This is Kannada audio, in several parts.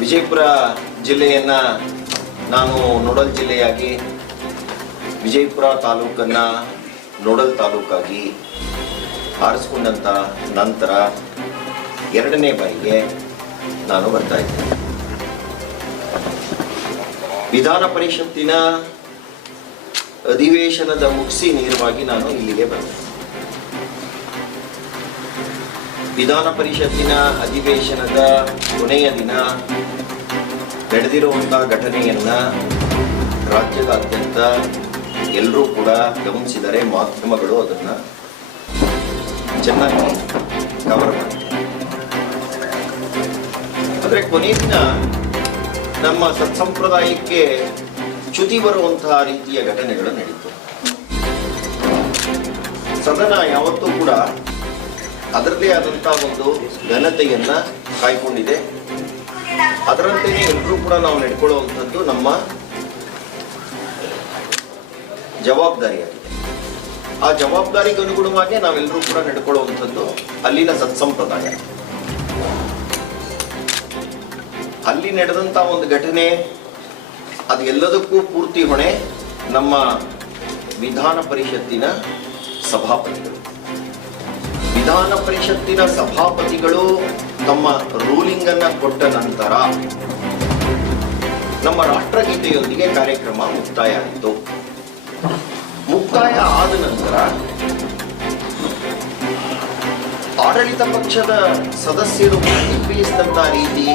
ವಿಜಯಪುರ ಜಿಲ್ಲೆಯನ್ನ ನಾನು ನೋಡಲ್ ಜಿಲ್ಲೆಯಾಗಿ, ವಿಜಯಪುರ ತಾಲೂಕನ್ನು ನೋಡಲ್ ತಾಲೂಕಾಗಿ ಆರಿಸ್ಕೊಂಡಂತ ನಂತರ ಎರಡನೇ ಬಾರಿಗೆ ನಾನು ಬರ್ತಾ ಇದ್ದೇನೆ. ವಿಧಾನ ಪರಿಷತ್ತಿನ ಅಧಿವೇಶನದ ಮುಗಿಸಿ ನೇರವಾಗಿ ನಾನು ಇಲ್ಲಿಗೆ ಬಂದೆ. ವಿಧಾನ ಪರಿಷತ್ತಿನ ಅಧಿವೇಶನದ ಕೊನೆಯ ದಿನ ನಡೆದಿರುವಂತಹ ಘಟನೆಯನ್ನ ರಾಜ್ಯದಾದ್ಯಂತ ಎಲ್ಲರೂ ಕೂಡ ಗಮನಿಸಿದರೆ ಮಾಧ್ಯಮಗಳು ಅದನ್ನ ಚೆನ್ನಾಗಿ ಕವರ್ ಮಾಡಿದೆ ಆದರೆ ಕೊನೆಯ ದಿನ ನಮ್ಮ ಸತ್ಸಂಪ್ರದಾಯಕ್ಕೆ ಚ್ಯುತಿ ಬರುವಂತಹ ರೀತಿಯ ಘಟನೆಗಳು ನಡೀತು. ಸದನ ಯಾವತ್ತೂ ಕೂಡ ಅದರದೇ ಆದಂತಹ ಒಂದು ಘನತೆಯನ್ನ ಕಾಯ್ಕೊಂಡಿದೆ. ಅದರಂತೆಯೇ ಎಲ್ಲರೂ ಕೂಡ ನಾವು ನಡ್ಕೊಳ್ಳುವಂಥದ್ದು ನಮ್ಮ ಜವಾಬ್ದಾರಿಯಾಗಿದೆ. ಆ ಜವಾಬ್ದಾರಿಗೆ ಅನುಗುಣವಾಗಿ ನಾವೆಲ್ಲರೂ ಕೂಡ ನಡ್ಕೊಳ್ಳುವಂಥದ್ದು ಅಲ್ಲಿನ ಸತ್ಸಂಪ್ರದಾಯ. ಅಲ್ಲಿ ನಡೆದಂಥ ಒಂದು ಘಟನೆ, ಅದು ಎಲ್ಲದಕ್ಕೂ ಪೂರ್ತಿ ಹೊಣೆ ನಮ್ಮ ವಿಧಾನ ಪರಿಷತ್ತಿನ ಸಭಾಪತಿಗಳು. ವಿಧಾನ ಪರಿಷತ್ತಿನ ಸಭಾಪತಿಗಳು ತಮ್ಮ ರೂಲಿಂಗ್ ಅನ್ನ ಕೊಟ್ಟ ನಂತರ ನಮ್ಮ ರಾಷ್ಟ್ರಗೀತೆಯೊಂದಿಗೆ ಕಾರ್ಯಕ್ರಮ ಮುಕ್ತಾಯ ಆಯಿತು. ಮುಕ್ತಾಯ ಆದ ನಂತರ ಆಡಳಿತ ಪಕ್ಷದ ಸದಸ್ಯರು ಪ್ರತಿಕ್ರಿಯಿಸಿದಂತ ರೀತಿ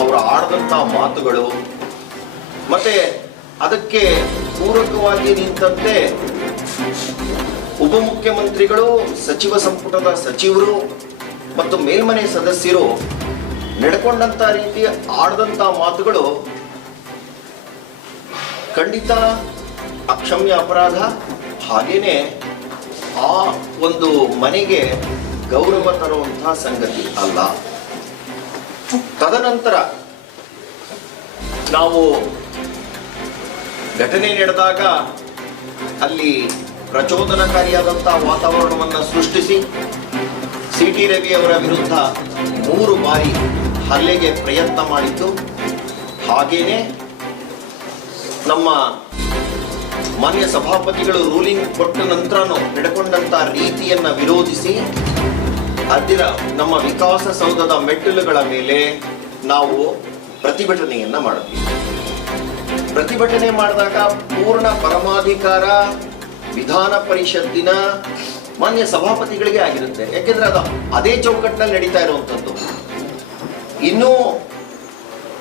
ಅವರು ಆಡಿದಂತ ಮಾತುಗಳು, ಮತ್ತೆ ಅದಕ್ಕೆ ಪೂರಕವಾಗಿ ನಿಂತಂತೆ ಉಪಮುಖ್ಯಮಂತ್ರಿಗಳು, ಸಚಿವ ಸಂಪುಟದ ಸಚಿವರು ಮತ್ತು ಮೇಲ್ಮನೆ ಸದಸ್ಯರು ನಡ್ಕೊಂಡಂತ ರೀತಿ ಆಡದಂತ ಮಾತುಗಳು ಖಂಡಿತ ಅಕ್ಷಮ್ಯ ಅಪರಾಧ. ಹಾಗೇನೆ ಆ ಒಂದು ಮನೆಗೆ ಗೌರವ ತರುವಂತಹ ಸಂಗತಿ ಅಲ್ಲ. ತದನಂತರ ನಾವು ಘಟನೆ ನಡೆದಾಗ ಅಲ್ಲಿ ಪ್ರಚೋದನಕಾರಿಯಾದಂತಹ ವಾತಾವರಣವನ್ನು ಸೃಷ್ಟಿಸಿ ಸಿ ಟಿ ರವಿ ಅವರ ವಿರುದ್ಧ ಮೂರು ಬಾರಿ ಹಲ್ಲೆಗೆ ಪ್ರಯತ್ನ ಮಾಡಿತ್ತು ಹಾಗೇನೆ ನಮ್ಮ ಮಾನ್ಯ ಸಭಾಪತಿಗಳು ರೂಲಿಂಗ್ ಕೊಟ್ಟ ನಂತರನೂ ನಡ್ಕೊಂಡಂತ ರೀತಿಯನ್ನ ವಿರೋಧಿಸಿ ಅದಿರ ನಮ್ಮ ವಿಕಾಸಸೌಧದ ಮೆಟ್ಟಿಲುಗಳ ಮೇಲೆ ನಾವು ಪ್ರತಿಭಟನೆಯನ್ನ ಮಾಡಬೇಕು ಪ್ರತಿಭಟನೆ ಮಾಡಿದಾಗ ಪೂರ್ಣ ಪರಮಾಧಿಕಾರ ವಿಧಾನ ಪರಿಷತ್ತಿನ ಮಾನ್ಯ ಸಭಾಪತಿಗಳಿಗೆ ಆಗಿರುತ್ತೆ. ಯಾಕೆಂದ್ರೆ ಅದು ಅದೇ ಚೌಕಟ್ಟಿನಲ್ಲಿ ನಡೀತಾ ಇರುವಂತದ್ದು ಇನ್ನೂ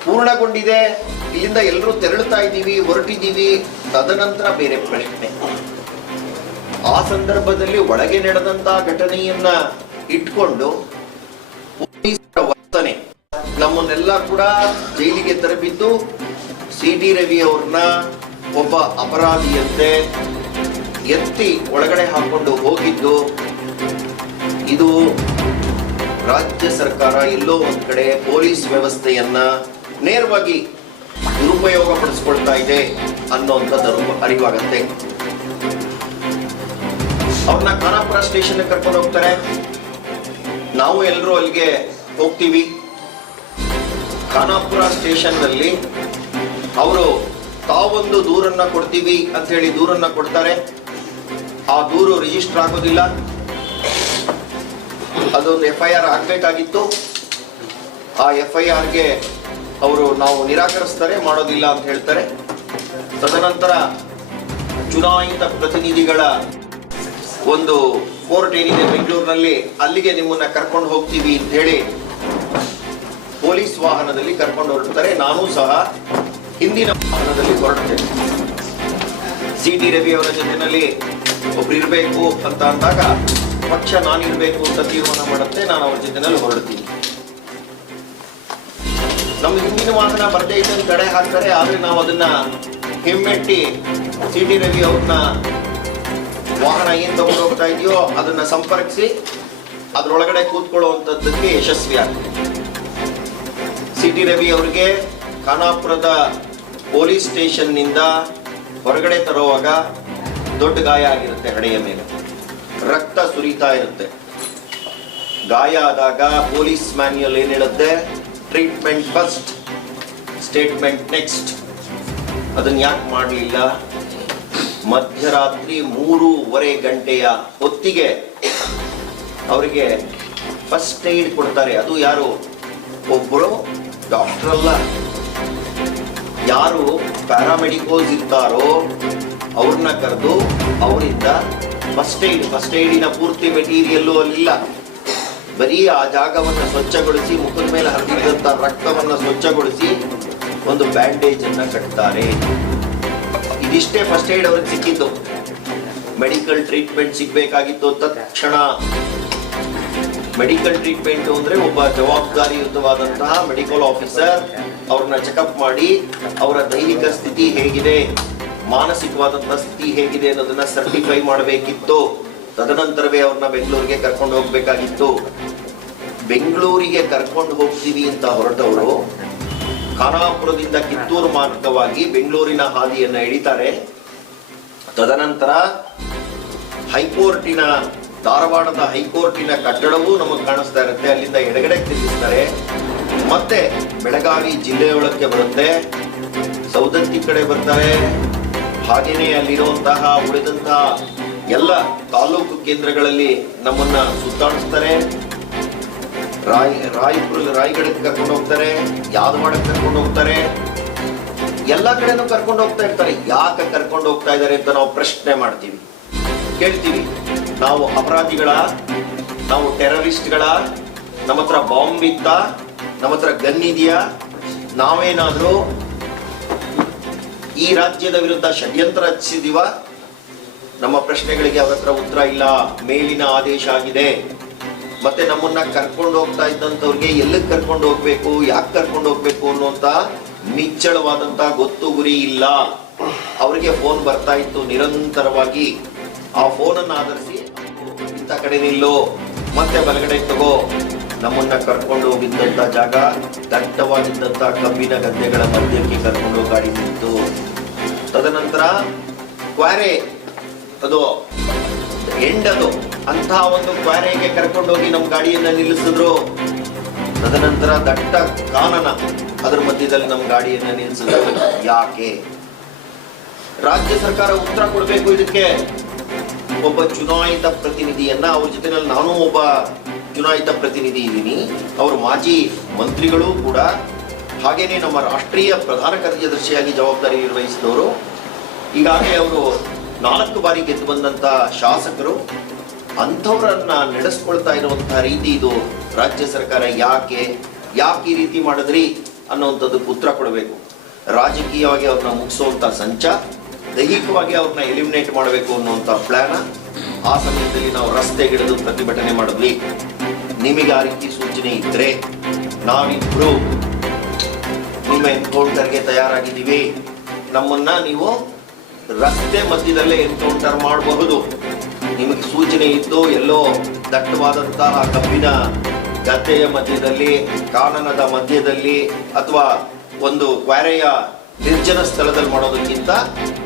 ಪೂರ್ಣಗೊಂಡಿದೆ. ಇಲ್ಲಿಂದ ಎಲ್ಲರೂ ತೆರಳುತ್ತಾ ಇದ್ದೀವಿ, ಹೊರಟಿದ್ದೀವಿ ತದನಂತರ ಬೇರೆ ಪ್ರಶ್ನೆ. ಆ ಸಂದರ್ಭದಲ್ಲಿ ಒಳಗೆ ನಡೆದಂತಹ ಘಟನೆಯನ್ನ ಇಟ್ಕೊಂಡು ಪೊಲೀಸರ ವರ್ತನೆ. ನಮ್ಮನ್ನೆಲ್ಲ ಕೂಡ ಜೈಲಿಗೆ ತರಬಿದ್ದು ಸಿ ಟಿ ರವಿ ಅವ್ರನ್ನ ಒಬ್ಬ ಅಪರಾಧಿಯಂತೆ ಎತ್ತಿ ಒಳಗಡೆ ಹಾಕೊಂಡು ಹೋಗಿದ್ದು, ಇದು ರಾಜ್ಯ ಸರ್ಕಾರ ಎಲ್ಲೋ ಒಂದ್ ಕಡೆ ಪೊಲೀಸ್ ವ್ಯವಸ್ಥೆಯನ್ನ ನೇರವಾಗಿ ದುರುಪಯೋಗ ಪಡಿಸ್ಕೊಳ್ತಾ ಇದೆ ಅನ್ನೋಂಥದ್ದು ಅರಿವಾಗತ್ತೆ. ಅವ್ರನ್ನ ಖಾನಾಪುರ ಸ್ಟೇಷನ್ ಕರ್ಕೊಂಡು ಹೋಗ್ತಾರೆ. ನಾವು ಎಲ್ಲರೂ ಅಲ್ಲಿಗೆ ಹೋಗ್ತೀವಿ. ಖಾನಾಪುರ ಸ್ಟೇಷನ್ನಲ್ಲಿ ಅವರು ತಾವೊಂದು ದೂರನ್ನ ಕೊಡ್ತೀವಿ ಅಂತ ಹೇಳಿ ದೂರನ್ನ ಕೊಡ್ತಾರೆ. ಆ ದೂರು ರಿಜಿಸ್ಟರ್ ಆಗೋದಿಲ್ಲ. ಅದೊಂದು ಎಫ್ ಐ ಆರ್ ಆಗಬೇಕಾಗಿತ್ತು ಆ ಎಫ್ ಐ ಆರ್ಗೆ ಅವರು ನಾವು ನಿರಾಕರಿಸ್ತಾರೆ, ಮಾಡೋದಿಲ್ಲ ಅಂತ ಹೇಳ್ತಾರೆ. ತದನಂತರ ಚುನಾಯಿತ ಪ್ರತಿನಿಧಿಗಳ ಒಂದು ಕೋರ್ಟ್ ಏನಿದೆ ಬೆಂಗಳೂರಿನಲ್ಲಿ, ಅಲ್ಲಿಗೆ ನಿಮ್ಮನ್ನ ಕರ್ಕೊಂಡು ಹೋಗ್ತೀವಿ ಅಂತ ಹೇಳಿ ಪೊಲೀಸ್ ವಾಹನದಲ್ಲಿ ಕರ್ಕೊಂಡು ಹೊರಡ್ತಾರೆ. ನಾನು ಸಹ ಹಿಂದಿನ ವಾಹನದಲ್ಲಿ ಹೊರಡ್ತೇನೆ. ಸಿ ಟಿ ರವಿ ಅವರ ಜೊತೆನಲ್ಲಿ ಒಬ್ರು ಇರಬೇಕು ಅಂತ ಅಂದಾಗ ಪಕ್ಷ ನಾನಿರ್ಬೇಕು ಅಂತ ತೀರ್ಮಾನ ಮಾಡುತ್ತೆ, ನಾನು ಅವ್ರ ಜೊತೆನಲ್ಲಿ ಹೊರಡ್ತೀನಿ. ನಮ್ಮ ಹಿಂದಿನ ವಾಹನ ಬರ್ದೇ ಇದ್ದಂಗೆ ತಡೆ ಹಾಕ್ತಾರೆ, ಆದ್ರೆ ನಾವು ಅದನ್ನ ಹಿಮ್ಮೆಟ್ಟಿ ಸಿ ಟಿ ರವಿ ಅವ್ರನ್ನ ವಾಹನ ಏನ್ ತಗೊಂಡು ಹೋಗ್ತಾ ಇದೆಯೋ ಅದನ್ನ ಸಂಪರ್ಕಿಸಿ, ಅದ್ರೊಳಗಡೆ ಕೂತ್ಕೊಳ್ಳುವಂಥದ್ದಕ್ಕೆ ಯಶಸ್ವಿ ಆಗ್ತದೆ ಸಿ ಟಿ ರವಿ ಅವರಿಗೆ ಖಾನಾಪುರದ ಪೊಲೀಸ್ ಸ್ಟೇಷನ್ನಿಂದ ಹೊರಗಡೆ ತರುವಾಗ ದೊಡ್ಡ ಗಾಯ ಆಗಿರುತ್ತೆ ಹಣೆಯ ಮೇಲೆ. ರಕ್ತ ಸುರಿತಾ ಇರುತ್ತೆ. ಗಾಯ ಆದಾಗ ಪೊಲೀಸ್ ಮ್ಯಾನ್ಯಲ್ ಏನ್ ಹೇಳುತ್ತೆ? Treatment first, statement next. ಅದನ್ನ ಯಾಕೆ ಮಾಡಲಿಲ್ಲ? ಮಧ್ಯರಾತ್ರಿ ಮೂರುವರೆ ಗಂಟೆಯ ಹೊತ್ತಿಗೆ ಅವರಿಗೆ ಫಸ್ಟ್ ಏಡ್ ಕೊಡ್ತಾರೆ. ಅದು ಯಾರು? ಒಬ್ಬರು ಡಾಕ್ಟರ್ ಅಲ್ಲ. ಯಾರು ಪ್ಯಾರಾಮೆಡಿಕೋಸ್ ಇರ್ತಾರೋ ಅವ್ರನ್ನ ಕರೆದು ಅವರಿಂದ ಫಸ್ಟ್ ಏಡ್ ಫಸ್ಟ್ ಏಡಿನ ಪೂರ್ತಿ ಮೆಟೀರಿಯಲ್ಲು ಅಲ್ಲಿಲ್ಲ. ಬರೀ ಆ ಜಾಗವನ್ನು ಸ್ವಚ್ಛಗೊಳಿಸಿ, ಮುಖದ ಮೇಲೆ ಹರಿದಿದ್ದಂಥ ರಕ್ತವನ್ನು ಸ್ವಚ್ಛಗೊಳಿಸಿ ಒಂದು ಬ್ಯಾಂಡೇಜ್ ಅನ್ನ ಕಟ್ತಾರೆ. ಇದಿಷ್ಟೇ ಫಸ್ಟ್ ಏಡ್ ಅವ್ರಿಗೆ ಸಿಕ್ಕಿದ್ದು. ಮೆಡಿಕಲ್ ಟ್ರೀಟ್ಮೆಂಟ್ ಸಿಗ್ಬೇಕಾಗಿತ್ತು ತಕ್ಷಣ. ಮೆಡಿಕಲ್ ಟ್ರೀಟ್ಮೆಂಟ್ ಅಂದ್ರೆ ಒಬ್ಬ ಜವಾಬ್ದಾರಿಯುತವಾದಂತಹ ಮೆಡಿಕಲ್ ಆಫೀಸರ್ ಅವ್ರನ್ನ ಚೆಕಪ್ ಮಾಡಿ, ಅವರ ದೈಹಿಕ ಸ್ಥಿತಿ ಹೇಗಿದೆ. ಮಾನಸಿಕವಾದಂತಹ ಸ್ಥಿತಿ ಹೇಗಿದೆ ಅನ್ನೋದನ್ನ ಸರ್ಟಿಫೈ ಮಾಡಬೇಕಿತ್ತು. ತದನಂತರವೇ ಅವ್ರನ್ನ ಬೆಂಗಳೂರಿಗೆ ಕರ್ಕೊಂಡು ಹೋಗ್ಬೇಕಾಗಿತ್ತು. ಬೆಂಗಳೂರಿಗೆ ಕರ್ಕೊಂಡು ಹೋಗ್ತೀವಿ ಅಂತ ಹೊರಟವರು ಖಾನಾಪುರದಿಂದ ಕಿತ್ತೂರು ಮಾರ್ಗವಾಗಿ ಬೆಂಗಳೂರಿನ ಹಾದಿಯನ್ನ ಎಳಿತಾರೆ. ತದನಂತರ ಹೈಕೋರ್ಟಿನ, ಧಾರವಾಡದ ಹೈಕೋರ್ಟಿನ ಕಟ್ಟಡವೂ ನಮಗೆ ಕಾಣಿಸ್ತಾ ಇರುತ್ತೆ. ಅಲ್ಲಿಂದ ಎಡಗಡೆ ತಿರುಗಿಸ್ತಾರೆ. ಮತ್ತೆ ಬೆಳಗಾವಿ ಜಿಲ್ಲೆಯೊಳಕ್ಕೆ ಬರುತ್ತೆ. ಸೌದತ್ತಿ ಕಡೆ ಬರ್ತಾರೆ. ಹಾಗೇನೆ ಅಲ್ಲಿರುವಂತಹ ಉಳಿದಂತಹ ಎಲ್ಲ ತಾಲೂಕು ಕೇಂದ್ರಗಳಲ್ಲಿ ನಮ್ಮನ್ನ ಸುತ್ತಾಡಿಸ್ತಾರೆ. ರಾಯ್, ರಾಯಪುರ ರಾಯಗಢಕ್ಕೆ ಕರ್ಕೊಂಡು ಹೋಗ್ತಾರೆ ಯಾದವಾಡಕ್ಕೆ ಕರ್ಕೊಂಡು ಹೋಗ್ತಾರೆ. ಎಲ್ಲ ಕಡೆನೂ ಕರ್ಕೊಂಡು ಹೋಗ್ತಾ ಇರ್ತಾರೆ. ಯಾಕೆ ಕರ್ಕೊಂಡು ಹೋಗ್ತಾ ಇದ್ದಾರೆ ಅಂತ ನಾವು ಪ್ರಶ್ನೆ ಮಾಡ್ತೀವಿ. ಕೇಳ್ತೀವಿ. ನಾವು ಅಪರಾಧಿಗಳ, ನಾವು ಟೆರರಿಸ್ಟ್ಗಳ, ನಮ್ಮ ಹತ್ರ ಬಾಂಬ್ ಇತ್ತ, ನಮ್ಮ ಹತ್ರ ಗನ್ ಇದೆಯಾ? ನಾವೇನಾದ್ರೂ ಈ ರಾಜ್ಯದ ವಿರುದ್ಧ ಷಡ್ಯಂತ್ರ ರಚಿಸಿದೀವ? ನಮ್ಮ ಪ್ರಶ್ನೆಗಳಿಗೆ ಅವ್ರ ಹತ್ರ ಉತ್ತರ ಇಲ್ಲ. ಮೇಲಿನ ಆದೇಶ ಆಗಿದೆ. ಮತ್ತೆ ನಮ್ಮನ್ನ ಕರ್ಕೊಂಡು ಹೋಗ್ತಾ ಇದ್ದಂಥವ್ರಿಗೆ ಎಲ್ಲಿಗೆ ಕರ್ಕೊಂಡು ಹೋಗ್ಬೇಕು, ಯಾಕೆ ಕರ್ಕೊಂಡು ಹೋಗ್ಬೇಕು ಅನ್ನುವಂತ ನಿಚ್ಚಳವಾದಂತ ಗೊತ್ತು ಗುರಿ ಇಲ್ಲ. ಅವರಿಗೆ ಫೋನ್ ಬರ್ತಾ ಇತ್ತು. ನಿರಂತರವಾಗಿ ಆ ಫೋನನ್ನು ಆಧರಿಸಿ ಇಂಥ ಕಡೆ ನಿಲ್ಲು. ಮತ್ತೆ ಬಲಗಡೆ ತಗೋ ನಮ್ಮನ್ನ ಕರ್ಕೊಂಡು ಹೋಗಿದ್ದಂತ ಜಾಗ ದಟ್ಟವಾಗಿದ್ದಂತ ಕಬ್ಬಿನ ಗದ್ದೆಗಳ ಮಧ್ಯಕ್ಕೆ ಕರ್ಕೊಂಡು ಗಾಡಿ ನಿಂತು. ತದನಂತರ ಕ್ವಾರೆ, ಅದು ಎಂಡದು ಅಂತಹ ಒಂದು ಕ್ವಾರೆಗೆ ಕರ್ಕೊಂಡೋಗಿ ನಮ್ಮ ಗಾಡಿಯನ್ನ ನಿಲ್ಲಿಸಿದ್ರು. ತದನಂತರ ದಟ್ಟ ಕಾನನ ಅದರ ಮಧ್ಯದಲ್ಲಿ ನಮ್ಮ ಗಾಡಿಯನ್ನ ನಿಲ್ಲಿಸಿದ್ರು. ಯಾಕೆ? ರಾಜ್ಯ ಸರ್ಕಾರ ಉತ್ತರ ಕೊಡಬೇಕು ಇದಕ್ಕೆ. ಒಬ್ಬ ಚುನಾಯಿತ ಪ್ರತಿನಿಧಿಯನ್ನ ಅವ್ರ ಜೊತೆನಲ್ಲಿ ನಾನು ಒಬ್ಬ ಚುನಾಯಿತ ಪ್ರತಿನಿಧಿ ಇದ್ದೀನಿ. ಅವರು ಮಾಜಿ ಮಂತ್ರಿಗಳು ಕೂಡ. ಹಾಗೇನೆ ನಮ್ಮ ರಾಷ್ಟ್ರೀಯ ಪ್ರಧಾನ ಕಾರ್ಯದರ್ಶಿಯಾಗಿ ಜವಾಬ್ದಾರಿ ನಿರ್ವಹಿಸಿದವರು. ಈಗಾಗಲೇ ಅವರು ನಾಲ್ಕು ಬಾರಿ ಗೆದ್ದು ಬಂದಂತ ಶಾಸಕರು. ಅಂಥವ್ರನ್ನ ನಡೆಸ್ಕೊಳ್ತಾ ಇರುವಂತಹ ರೀತಿ ಇದು ರಾಜ್ಯ ಸರ್ಕಾರ ಯಾಕೆ ಯಾಕೆ ಈ ರೀತಿ ಮಾಡಿದ್ರಿ ಅನ್ನೋವಂಥದ್ದು ಉತ್ತರ ಕೊಡಬೇಕು. ರಾಜಕೀಯವಾಗಿ ಅವ್ರನ್ನ ಮುಗಿಸುವಂತ ಸಂಚ, ದೈಹಿಕವಾಗಿ ಅವ್ರನ್ನ ಎಲಿಮಿನೇಟ್ ಮಾಡಬೇಕು ಅನ್ನುವಂಥ ಪ್ಲಾನ ಆ ಸಮಯದಲ್ಲಿ ನಾವು ರಸ್ತೆಗಿಳಿದು ಪ್ರತಿಭಟನೆ ಮಾಡಿದ್ವಿ. ನಿಮಗೆ ಆ ರೀತಿ ಸೂಚನೆ ಇದ್ರೆ ನಾವಿಬ್ರು ನಿಮ್ಮ ಎನ್ಕೌಂಟರ್ಗೆ ತಯಾರಾಗಿದ್ದೀವಿ. ನಮ್ಮನ್ನ ನೀವು ರಸ್ತೆ ಮಧ್ಯದಲ್ಲೇ ಎನ್ಕೌಂಟರ್ ಮಾಡಬಹುದು. ನಿಮಗೆ ಸೂಚನೆ ಇದ್ದು ಎಲ್ಲೋ ದಟ್ಟವಾದಂತಹ ಕಬ್ಬಿನ ಗದ್ದೆಯ ಮಧ್ಯದಲ್ಲಿ, ಕಾನನದ ಮಧ್ಯದಲ್ಲಿ ಅಥವಾ ಒಂದು ಕ್ವಾರೆಯ ನಿರ್ಜನ ಸ್ಥಳದಲ್ಲಿ ಮಾಡೋದಕ್ಕಿಂತ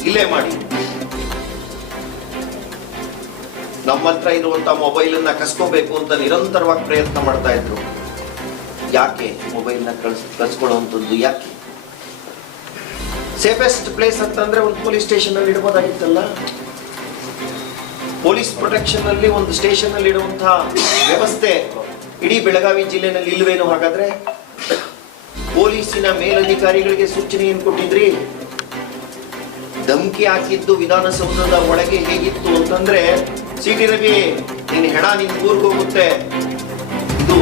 ಇಲ್ಲೇ ಮಾಡಿ. ನಮ್ಮ ಹತ್ರ ಇರುವಂತ ಮೊಬೈಲ್ ಅನ್ನ ಕಸ್ಕೋಬೇಕು ಅಂತ ನಿರಂತರವಾಗಿ ಪ್ರಯತ್ನ ಮಾಡ್ತಾ ಇದ್ರು. ಯಾಕೆ ಮೊಬೈಲ್ನ ಕಳ್ಸ್, ಕಳ್ಸ್ಕೊಳ್ಳುವಂಥದ್ದು ಯಾಕೆ? ಸೇಫೆಸ್ಟ್ ಪ್ಲೇಸ್ ಅಂತಂದ್ರೆ ಒಂದು ಪೊಲೀಸ್ ಸ್ಟೇಷನ್ ಅಲ್ಲಿ ಇಡಬಹುದಾಗಿತ್ತಲ್ಲ ಪೊಲೀಸ್ ಪ್ರೊಟೆಕ್ಷನ್ ಅಲ್ಲಿ ಒಂದು ಸ್ಟೇಷನ್ ಅಲ್ಲಿ ಇಡುವಂತಹ ವ್ಯವಸ್ಥೆ ಇಡೀ ಬೆಳಗಾವಿ ಜಿಲ್ಲೆನಲ್ಲಿ ಇಲ್ವೇನೋ ಹಾಗಾದ್ರೆ? ಪೊಲೀಸಿನ ಮೇಲಧಿಕಾರಿಗಳಿಗೆ ಸೂಚನೆ ಏನು ಕೊಟ್ಟಿದ್ರಿ. ಧಮಕಿ ಹಾಕಿದ್ದು ವಿಧಾನಸೌಧದ ಒಳಗೆ ಹೇಗಿತ್ತು ಅಂತಂದ್ರೆ ಸಿಟಿ ರವಿ ನಿನ್ನ ಹೆಣ, ನಿನ್ ಊರ್ಗ್ ಹೋಗುತ್ತೆ. ಇದು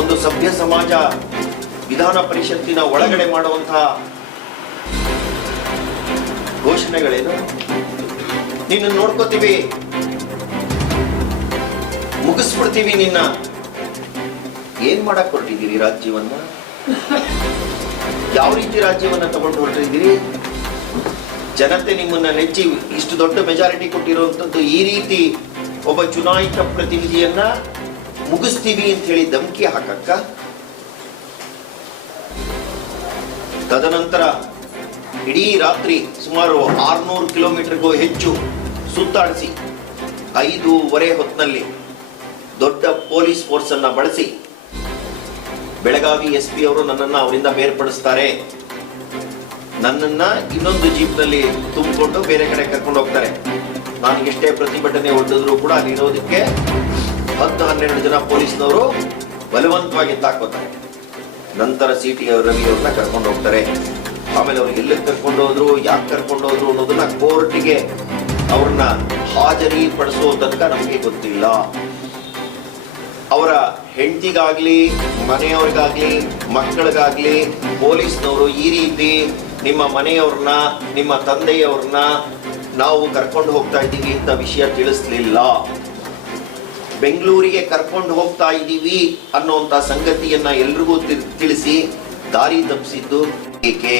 ಒಂದು ಸಭ್ಯ ಸಮಾಜ, ವಿಧಾನ ಪರಿಷತ್ತಿನ ಒಳಗಡೆ ಮಾಡುವಂತಹ ಘೋಷಣೆಗಳೇನು? ನಿನ್ನ ನೋಡ್ಕೋತೀವಿ. ಮುಗಿಸ್ಬಿಡ್ತೀವಿ ನಿನ್ನ. ಏನ್ ಮಾಡಕ್ ಹೊರಟಿದ್ದೀರಿ ರಾಜ್ಯವನ್ನ? ಯಾವ ರೀತಿ ರಾಜ್ಯವನ್ನ ತಗೊಂಡು ಹೊರಟಿದ್ದೀರಿ? ಜನತೆ ನಿಮ್ಮನ್ನ ನೆಚ್ಚಿ ಇಷ್ಟು ದೊಡ್ಡ ಮೆಜಾರಿಟಿ ಕೊಟ್ಟಿರುವಂತದ್ದು ಈ ರೀತಿ ಒಬ್ಬ ಚುನಾಯಿತ ಪ್ರತಿನಿಧಿಯನ್ನ ಮುಗಿಸ್ತೀವಿ ಅಂತ ಹೇಳಿ ಧಮಕಿ ಹಾಕಕ್ಕ? ತದನಂತರ ಇಡೀ ರಾತ್ರಿ ಸುಮಾರು ಆರ್ನೂರು ಕಿಲೋಮೀಟರ್ಗೂ ಹೆಚ್ಚು ಸುತ್ತಾಡಿಸಿ ಐದೂವರೆ ಹೊತ್ತಿನಲ್ಲಿ ದೊಡ್ಡ ಪೊಲೀಸ್ ಫೋರ್ಸ್ ಅನ್ನ ಬಳಸಿ ಬೆಳಗಾವಿ ಎಸ್ ಪಿ ಅವರು ನನ್ನನ್ನು ಅವರಿಂದ ಬೇರ್ಪಡಿಸ್ತಾರೆ. ನನ್ನನ್ನ ಇನ್ನೊಂದು ಜೀಪ್ನಲ್ಲಿ ತುಂಬಿಕೊಂಡು ಬೇರೆ ಕಡೆ ಕರ್ಕೊಂಡು ಹೋಗ್ತಾರೆ. ನಾನು ಎಷ್ಟೇ ಪ್ರತಿಭಟನೆ ಹೊಡೆದ್ರು ಕೂಡ ಅಲ್ಲಿ ಇರೋದಕ್ಕೆ ಹತ್ತು ಹನ್ನೆರಡು ಜನ ಪೊಲೀಸ್ನವರು ಬಲವಂತವಾಗಿ ತಾಕೋತಾರೆ ನಂತರ ಸಿ ಟಿ ರವಿ ಅವ್ರನ್ನ ಕರ್ಕೊಂಡು ಹೋಗ್ತಾರೆ. ಆಮೇಲೆ ಅವ್ರು ಎಲ್ಲಿಗೆ ಕರ್ಕೊಂಡು ಹೋದ್ರು, ಯಾಕೆ ಕರ್ಕೊಂಡು ಹೋದ್ರು ಅನ್ನೋದನ್ನ ಕೋರ್ಟಿಗೆ ಅವ್ರನ್ನ ಹಾಜರಿ ಪಡಿಸೋ ತನಕ ನಮಗೆ ಗೊತ್ತಿಲ್ಲ. ಅವರ ಹೆಂಡತಿಗಾಗ್ಲಿ, ಮನೆಯವ್ರಿಗಾಗ್ಲಿ, ಮಕ್ಕಳಿಗಾಗ್ಲಿ ಪೊಲೀಸ್ನವರು ಈ ರೀತಿ ನಿಮ್ಮ ಮನೆಯವ್ರನ್ನ, ನಿಮ್ಮ ತಂದೆಯವ್ರನ್ನ ನಾವು ಕರ್ಕೊಂಡು ಹೋಗ್ತಾ ಇದ್ದೀವಿ ಅಂತ ವಿಷಯ ತಿಳಿಸ್ಲಿಲ್ಲ. ಬೆಂಗಳೂರಿಗೆ ಕರ್ಕೊಂಡು ಹೋಗ್ತಾ ಇದ್ದೀವಿ ಅನ್ನುವಂತ ಸಂಗತಿಯನ್ನ ಎಲ್ರಿಗೂ ತಿಳಿಸಿ ದಾರಿ ತಪ್ಪಿಸಿದ್ದು ಏಕೆ?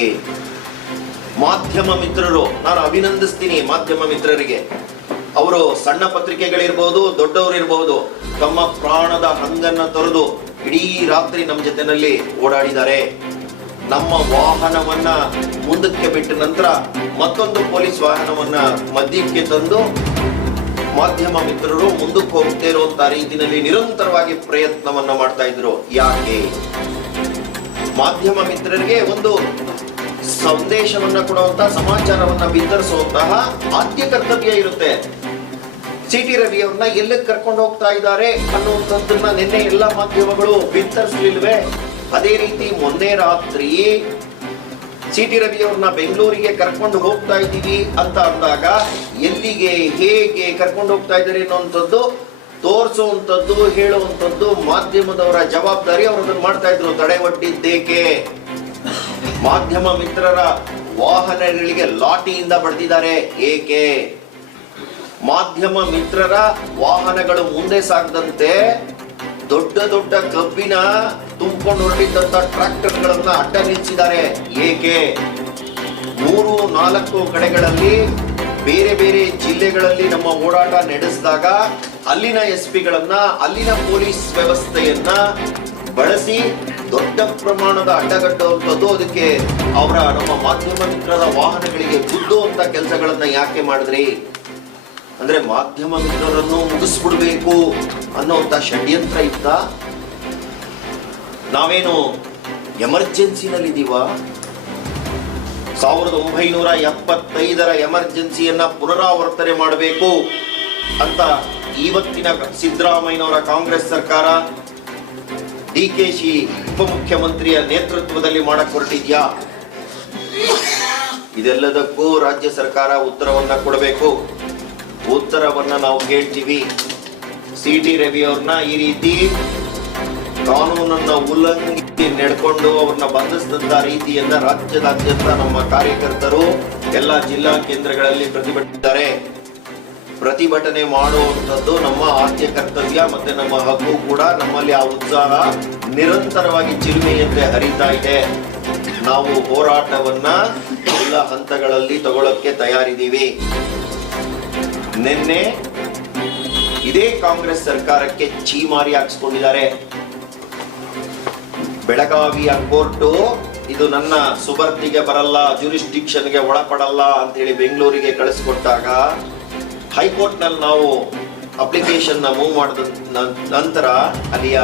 ಮಾಧ್ಯಮ ಮಿತ್ರರು, ನಾನು ಅಭಿನಂದಿಸ್ತೀನಿ ಮಾಧ್ಯಮ ಮಿತ್ರರಿಗೆ. ಅವರು ಸಣ್ಣ ಪತ್ರಿಕೆಗಳಿರ್ಬೋದು ದೊಡ್ಡವರು ಇರಬಹುದು ತಮ್ಮ ಪ್ರಾಣದ ಹಂಗನ್ನ ತೊರೆದು ಇಡೀ ರಾತ್ರಿ ನಮ್ಮ ಜೊತೆನಲ್ಲಿ ಓಡಾಡಿದ್ದಾರೆ. ನಮ್ಮ ವಾಹನವನ್ನ ಮುಂದಕ್ಕೆ ಬಿಟ್ಟ ನಂತರ ಮತ್ತೊಂದು ಪೊಲೀಸ್ ವಾಹನವನ್ನ ಮಧ್ಯಕ್ಕೆ ತಂದು ಮಾಧ್ಯಮ ಮಿತ್ರರು ಮುಂದಕ್ಕೆ ಹೋಗ್ತಾ ಇರುವಂತ ರೀತಿಯಲ್ಲಿ ನಿರಂತರವಾಗಿ ಪ್ರಯತ್ನವನ್ನ ಮಾಡ್ತಾ ಇದ್ರು. ಯಾಕೆ? ಮಾಧ್ಯಮ ಮಿತ್ರರಿಗೆ ಒಂದು ಸಂದೇಶವನ್ನ ಕೊಡುವಂತಹ ಸಮಾಚಾರವನ್ನ ಬಿತ್ತರಿಸುವಂತಹ ಆದ್ಯ ಕರ್ತವ್ಯ ಇರುತ್ತೆ. ಸಿ ಟಿ ರವಿ ಅವ್ರನ್ನ ಎಲ್ಲಕ್ಕೆ ಕರ್ಕೊಂಡು ಹೋಗ್ತಾ ಇದ್ದಾರೆ ಅನ್ನುವಂಥದ್ದನ್ನ ನಿನ್ನೆ ಎಲ್ಲ ಮಾಧ್ಯಮಗಳು ಬಿತ್ತರಿಸಲಿಲ್ವೇ? ಅದೇ ರೀತಿ ಮೊನ್ನೆ ರಾತ್ರಿ ಸಿ ಟಿ ರವಿ ಅವ್ರನ್ನ ಬೆಂಗಳೂರಿಗೆ ಕರ್ಕೊಂಡು ಹೋಗ್ತಾ ಇದ್ದೀವಿ ಅಂತ ಅಂದಾಗ ಎಲ್ಲಿಗೆ, ಹೇಗೆ ಕರ್ಕೊಂಡು ಹೋಗ್ತಾ ಇದ್ದಾರೆ ಅನ್ನೋಂಥದ್ದು ತೋರಿಸುವಂಥದ್ದು, ಹೇಳುವಂಥದ್ದು ಮಾಧ್ಯಮದವರ ಜವಾಬ್ದಾರಿ ಅವರು ಅದನ್ನ ಮಾಡ್ತಾ ಇದ್ರು ತಡೆ ಒಡ್ಡಿದ್ದೇಕೆ ಮಾಧ್ಯಮ ಮಿತ್ರರ ವಾಹನಗಳಿಗೆ ಲಾಠಿಯಿಂದ ಬಡ್ದಿದ್ದಾರೆ, ಏಕೆ? ಮಾಧ್ಯಮ ಮಿತ್ರರ ವಾಹನಗಳು ಮುಂದೆ ಸಾಗದಂತೆ ದೊಡ್ಡ ದೊಡ್ಡ ಕಬ್ಬಿನ ತುಂಬಿಕೊಂಡು ಹೊರಟಿದ್ದಂತ ಟ್ರಾಕ್ಟರ್ಗಳನ್ನ ಅಡ್ಡ ನಿಲ್ಲಿಸಿದ್ದಾರೆ ಏಕೆ? ಮೂರು, ನಾಲ್ಕು ಕಡೆಗಳಲ್ಲಿ ಬೇರೆ ಬೇರೆ ಜಿಲ್ಲೆಗಳಲ್ಲಿ ನಮ್ಮ ಓಡಾಟ ನಡೆಸಿದಾಗ ಅಲ್ಲಿನ ಎಸ್ ಪಿಗಳನ್ನ ಅಲ್ಲಿನ ಪೊಲೀಸ್ ವ್ಯವಸ್ಥೆಯನ್ನ ಬಳಸಿ ದೊಡ್ಡ ಪ್ರಮಾಣದ ಅಡ್ಡಗಟ್ಟುವಂಥದ್ದು ಅದಕ್ಕೆ ಅವರ ನಮ್ಮ ಮಾಧ್ಯಮ ಮಿತ್ರರ ವಾಹನಗಳಿಗೆ ಗುದ್ದುವಂತ ಕೆಲಸಗಳನ್ನ ಯಾಕೆ ಮಾಡಿದ್ರಿ? ಅಂದ್ರೆ ಮಾಧ್ಯಮ ಮಿತ್ರರನ್ನು ಮುಗಿಸ್ಬಿಡ್ಬೇಕು ಅನ್ನೋಂಥ ಷಡ್ಯಂತ್ರ ಇತ್ತ? ನಾವೇನು ಎಮರ್ಜೆನ್ಸಿನಲ್ಲಿದ್ದೀವ? ಸಾವಿರದ ಒಂಬೈನೂರ ಎಪ್ಪತ್ತೈದರ ಎಮರ್ಜೆನ್ಸಿಯನ್ನ ಪುನರಾವರ್ತನೆ ಮಾಡಬೇಕು ಅಂತ ಇವತ್ತಿನ ಸಿದ್ದರಾಮಯ್ಯನವರ ಕಾಂಗ್ರೆಸ್ ಸರ್ಕಾರ ಡಿ ಕೆ ಶಿ ಉಪಮುಖ್ಯಮಂತ್ರಿಯ ನೇತೃತ್ವದಲ್ಲಿ ಮಾಡಕ್ ಹೊರಟಿದ್ಯಾ ಇದೆಲ್ಲದಕ್ಕೂ ರಾಜ್ಯ ಸರ್ಕಾರ ಉತ್ತರವನ್ನ ಕೊಡಬೇಕು. ಉತ್ತರವನ್ನ ನಾವು ಕೇಳ್ತೀವಿ. ಸಿ ಟಿ ರವಿ ಅವ್ರನ್ನ ಈ ರೀತಿ ಕಾನೂನನ್ನ ಉಲ್ಲಂಘಿಸಿ ನಡ್ಕೊಂಡು ಅವ್ರನ್ನ ಬಂಧಿಸಿದಂತ ರೀತಿಯಿಂದ ರಾಜ್ಯದಾದ್ಯಂತ ನಮ್ಮ ಕಾರ್ಯಕರ್ತರು ಎಲ್ಲ ಜಿಲ್ಲಾ ಕೇಂದ್ರಗಳಲ್ಲಿ ಪ್ರತಿಭಟಿಸಿದ್ದಾರೆ. ಪ್ರತಿಭಟನೆ ಮಾಡುವಂಥದ್ದು ನಮ್ಮ ಆದ್ಯ ಕರ್ತವ್ಯ ಮತ್ತೆ ನಮ್ಮ ಹಕ್ಕು ಕೂಡ ನಮ್ಮಲ್ಲಿ ಆ ಉತ್ಸಾಹ ನಿರಂತರವಾಗಿ ಚಿಲುಮೆಯಂತೆ ಹರಿತಾ ಇದೆ. ನಾವು ಹೋರಾಟವನ್ನ ಎಲ್ಲ ಹಂತಗಳಲ್ಲಿ ತಗೊಳ್ಳಕ್ಕೆ ತಯಾರಿದ್ದೀವಿ. ನಿನ್ನೆ ಇದೇ ಕಾಂಗ್ರೆಸ್ ಸರ್ಕಾರಕ್ಕೆ ಚೀಮಾರಿ ಹಾಕಿಸ್ಕೊಂಡಿದ್ದಾರೆ. ಬೆಳಗಾವಿಯ ಕೋರ್ಟು, ಇದು ನನ್ನ ಸುಬರ್ತಿಗೆ ಬರಲ್ಲ ಜೂರಿಸ್ಡಿಕ್ಷನ್ಗೆ ಒಳಪಡಲ್ಲ ಅಂತೇಳಿ ಬೆಂಗಳೂರಿಗೆ ಕಳಿಸ್ಕೊಟ್ಟಾಗ ಹೈಕೋರ್ಟ್ನಲ್ಲಿ ನಾವು ಅಪ್ಲಿಕೇಶನ್ ಮೂವ್ ಮಾಡಿದ ನಂತರ ಅಲ್ಲಿಯ